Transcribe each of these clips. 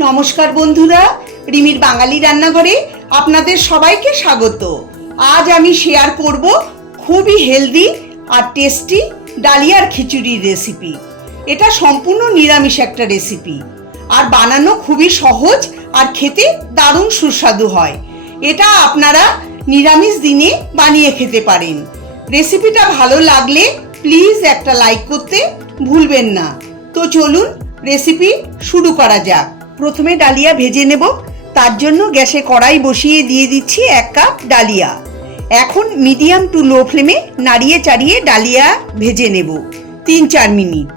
নমস্কার বন্ধুরা, রিমির বাঙালি রান্নাঘরে আপনাদের সবাইকে স্বাগত। আজ আমি শেয়ার করব খুবই হেলদি আর টেস্টি ডালিয়ার খিচুড়ির রেসিপি এটা সম্পূর্ণ নিরামিষ একটা রেসিপি আর বানানো খুবই সহজ আর খেতে দারুণ সুস্বাদু হয়। এটা আপনারা নিরামিষ দিনে বানিয়ে খেতে পারেন। রেসিপিটা ভালো লাগলে প্লিজ একটা লাইক করতে ভুলবেন না। তো চলুন রেসিপি শুরু করা যাক। প্রথমে ডালিয়া ভেজে নেব। তার জন্য গ্যাসে কড়াই বসিয়ে দিয়ে দিচ্ছি এক কাপ ডালিয়া। এখন মিডিয়াম টু লো ফ্লেমে নাড়িয়ে চাড়িয়ে ডালিয়া ভেজে নেব তিন চার মিনিট।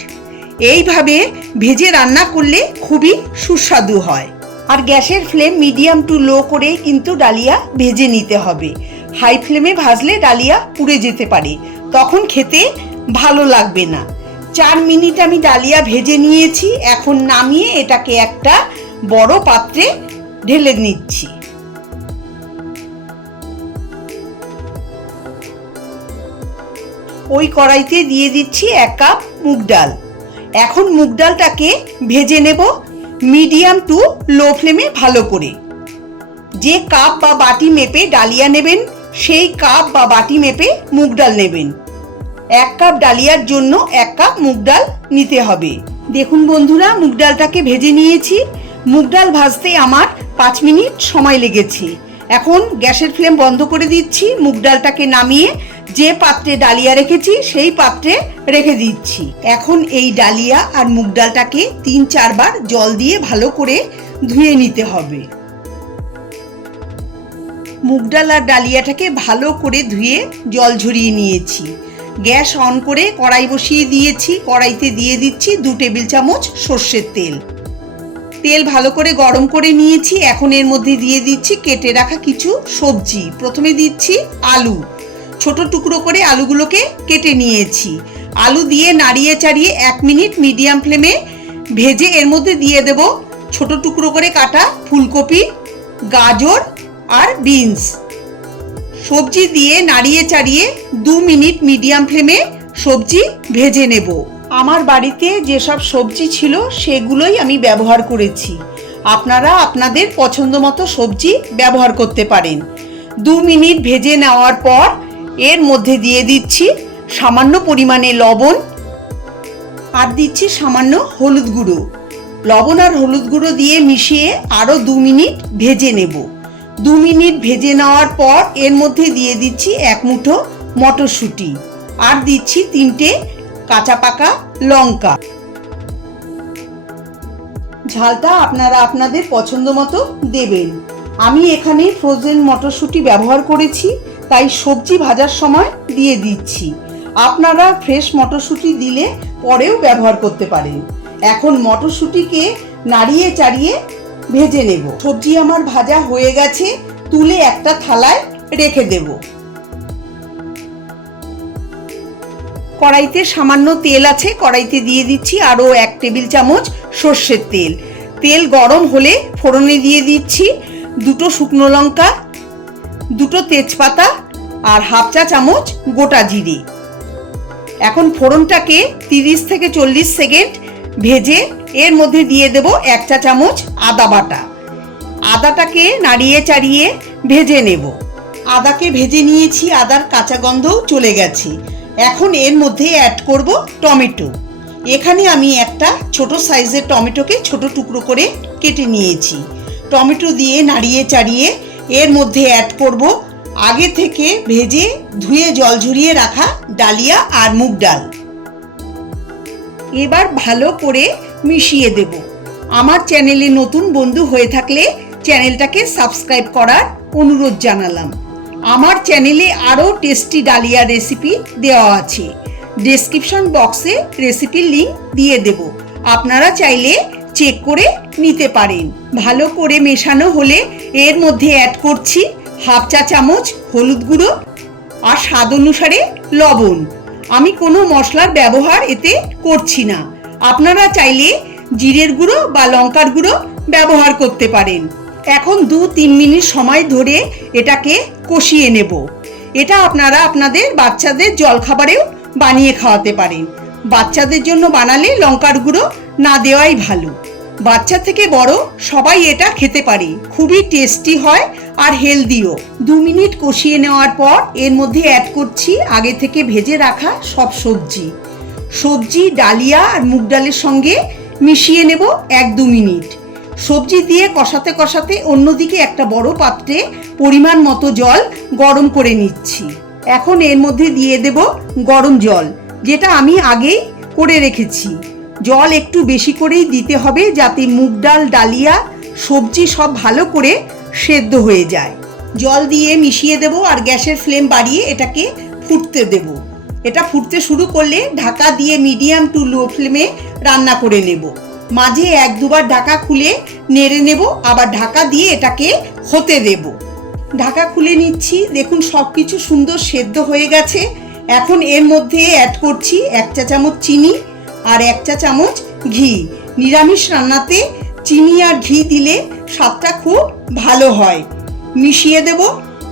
এইভাবে ভেজে রান্না করলে খুবই সুস্বাদু হয়। আর গ্যাসের ফ্লেম মিডিয়াম টু লো করে কিন্তু ডালিয়া ভেজে নিতে হবে। হাই ফ্লেমে ভাজলে ডালিয়া পুড়ে যেতে পারে। তখন খেতে ভালো লাগবে না। চার মিনিট আমি ডালিয়া ভেজে নিয়েছি। এখন নামিয়ে এটাকে একটা বড় পাত্রে ঢেলে নিচ্ছি। ওই কড়াইতে দিয়ে দিচ্ছি এক কাপ মুগ ডাল। এখন মুগ ডালটাকে ভেজে নেব মিডিয়াম টু লো ফ্লেমে ভালো করে। যে কাপ বা বাটি মেপে ডালিয়া নেবেন, সেই কাপ বা বাটি মেপে মুগ ডাল নেবেন। এক কাপ ডালিয়ার জন্য এক কাপ মুগ ডাল নিতে হবে। দেখুন বন্ধুরা, মুগ ডালটাকে ভেজে নিয়েছি। মুগ ডাল ভাজতে আমার পাঁচ মিনিট সময় লেগেছে। এখন গ্যাসের ফ্লেম বন্ধ করে দিচ্ছি, মুগ ডালটাকে নামিয়ে যে পাত্রে ডালিয়া রেখেছি, সেই পাত্রে রেখে দিচ্ছি। এখন এই ডালিয়া আর মুগ ডালটাকে তিন চারবার জল দিয়ে ভালো করে ধুয়ে নিতে হবে। মুগ ডাল আর ডালিয়াটাকে ভালো করে ধুয়ে জল ঝরিয়ে নিয়েছি। গ্যাস অন করে কড়াই বসিয়ে দিয়েছি, কড়াইতে দিয়ে দিচ্ছি দু টেবিল চামচ সর্ষের তেল। তেল ভালো করে গরম করে নিয়েছি। এখন এর মধ্যে দিয়ে দিচ্ছি কেটে রাখা কিছু সবজি। প্রথমে দিচ্ছি আলু। ছোট টুকরো করে আলুগুলোকে কেটে নিয়েছি। আলু দিয়ে নাড়িয়ে চাড়িয়ে এক মিনিট মিডিয়াম ফ্লেমে ভেজে এর মধ্যে দিয়ে দেব ছোট টুকরো করে কাটা ফুলকপি, গাজর আর বিনস। সবজি দিয়ে নাড়িয়ে চাড়িয়ে দু মিনিট মিডিয়াম ফ্লেমে সবজি ভেজে নেব। আমার বাড়িতে যেসব সবজি ছিল সেগুলোই আমি ব্যবহার করেছি। আপনারা আপনাদের পছন্দ মতো সবজি ব্যবহার করতে পারেন। দু মিনিট ভেজে নেওয়ার পর এর মধ্যে দিয়ে দিচ্ছি সামান্য পরিমাণে লবণ আর দিচ্ছি সামান্য হলুদ গুঁড়ো। লবণ আর হলুদ গুঁড়ো দিয়ে মিশিয়ে আরও দু মিনিট ভেজে নেব। দু মিনিট ভেজে নেওয়ার পর এর মধ্যে দিয়ে দিচ্ছি এক মুঠো মটরশুঁটি। আর দিচ্ছি তিনটে কাঁচা পাকা লঙ্কা। ঝালটা আপনারা আপনাদের পছন্দ মতো দেবেন। আমি এখানে ফ্রোজেন মটরশুঁটি ব্যবহার করেছি, তাই সবজি ভাজার সময় দিয়ে দিচ্ছি। আপনারা ফ্রেশ মটরশুঁটি দিলে পরেও ব্যবহার করতে পারেন। এখন মটরশুঁটিকে নাড়িয়ে চাড়িয়ে ভেজে নেব। সবজি আমার ভাজা হয়ে গেছে, তুলে একটা থালায় রেখে দেব। কড়াইতে সামান্য তেল আছে, কড়াইতে দিয়ে দিচ্ছি আরও এক টেবিল চামচ সর্ষের তেল। তেল গরম হলে ফোড়নে দিয়ে দিচ্ছি দুটো শুকনো লঙ্কা, দুটো তেজপাতা আর হাফ চা চামচ গোটা জিরে। এখন ফোড়নটাকে তিরিশ থেকে চল্লিশ সেকেন্ড ভেজে এর মধ্যে দিয়ে দেব এক চা চামচ আদা বাটা। আদাটাকে নাড়িয়ে চাড়িয়ে ভেজে নেব। আদাকে ভেজে নিয়েছি, আদার কাঁচা গন্ধও চলে গেছে। এখন এর মধ্যে অ্যাড করব টমেটো। এখানে আমি একটা ছোট সাইজের টমেটোকে ছোট টুকরো করে কেটে নিয়েছি। টমেটো দিয়ে নাড়িয়ে চাড়িয়ে এর মধ্যে অ্যাড করব আগে থেকে ভেজে ধুয়ে জল ঝরিয়ে রাখা ডালিয়া আর মুগ ডাল। এবার ভালো করে মিশিয়ে দেব। আমার চ্যানেলে নতুন বন্ধু হয়ে থাকলে চ্যানেলটাকে সাবস্ক্রাইব করার অনুরোধ জানালাম। আমার চ্যানেলে আরও টেস্টি ডালিয়া রেসিপি দেওয়া আছে। ডেসক্রিপশন বক্সে রেসিপির লিঙ্ক দিয়ে দেব। আপনারা চাইলে চেক করে নিতে পারেন। ভালো করে মেশানো হলে এর মধ্যে অ্যাড করছি হাফ চা চামচ হলুদ গুঁড়ো আর স্বাদ অনুসারে লবণ। আমি কোনো মশলার ব্যবহার এতে করছি না। আপনারা চাইলে জিরের গুঁড়ো বা লঙ্কার গুঁড়ো ব্যবহার করতে পারেন। এখন দু তিন মিনিট সময় ধরে এটাকে কষিয়ে নেব। এটা আপনারা আপনাদের বাচ্চাদের জলখাবারেও বানিয়ে খাওয়াতে পারেন। বাচ্চাদের জন্য বানালে লঙ্কার গুঁড়ো না দেওয়াই ভালো। বাচ্চা থেকে বড় সবাই এটা খেতে পারে। খুবই টেস্টি হয় আর হেলদিও। দু মিনিট কষিয়ে নেওয়ার পর এর মধ্যে অ্যাড করছি আগে থেকে ভেজে রাখা সব সবজি। সবজি, ডালিয়া আর মুগ ডালের সঙ্গে মিশিয়ে নেব এক দু মিনিট। সবজি দিয়ে কষাতে কষাতে অন্যদিকে একটা বড় পাত্রে পরিমাণ মতো জল গরম করে নিচ্ছি। এখন এর মধ্যে দিয়ে দেব গরম জল, যেটা আমি আগেই করে রেখেছি। জল একটু বেশি করেই দিতে হবে যাতে মুগ ডাল, ডালিয়া, সবজি সব ভালো করে সেদ্ধ হয়ে যায়। জল দিয়ে মিশিয়ে দেব আর গ্যাসের ফ্লেম বাড়িয়ে এটাকে ফুটতে দেব। এটা ফুটতে শুরু করলে ঢাকা দিয়ে মিডিয়াম টু লো ফ্লেমে রান্না করে নেব। মাঝে এক দুবার ঢাকা খুলে নেড়ে নেব, আবার ঢাকা দিয়ে এটাকে হতে দেব। ঢাকা খুলে নিচ্ছি, দেখুন সব কিছু সুন্দর সেদ্ধ হয়ে গেছে। এখন এর মধ্যে অ্যাড করছি এক চা চামচ চিনি আর এক চা চামচ ঘি। নিরামিষ রান্নাতে চিনি আর ঘি দিলে স্বাদটা খুব ভালো হয়। মিশিয়ে দেব,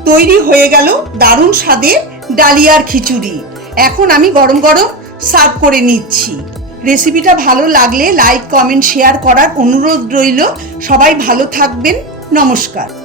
তৈরি হয়ে গেল দারুণ স্বাদের ডালিয়ার খিচুড়ি। এখন আমি গরম গরম সার্ভ করে নিচ্ছি। রেসিপিটা ভালো লাগলে লাইক কমেন্ট শেয়ার করার অনুরোধ রইল। সবাই ভালো থাকবেন। নমস্কার।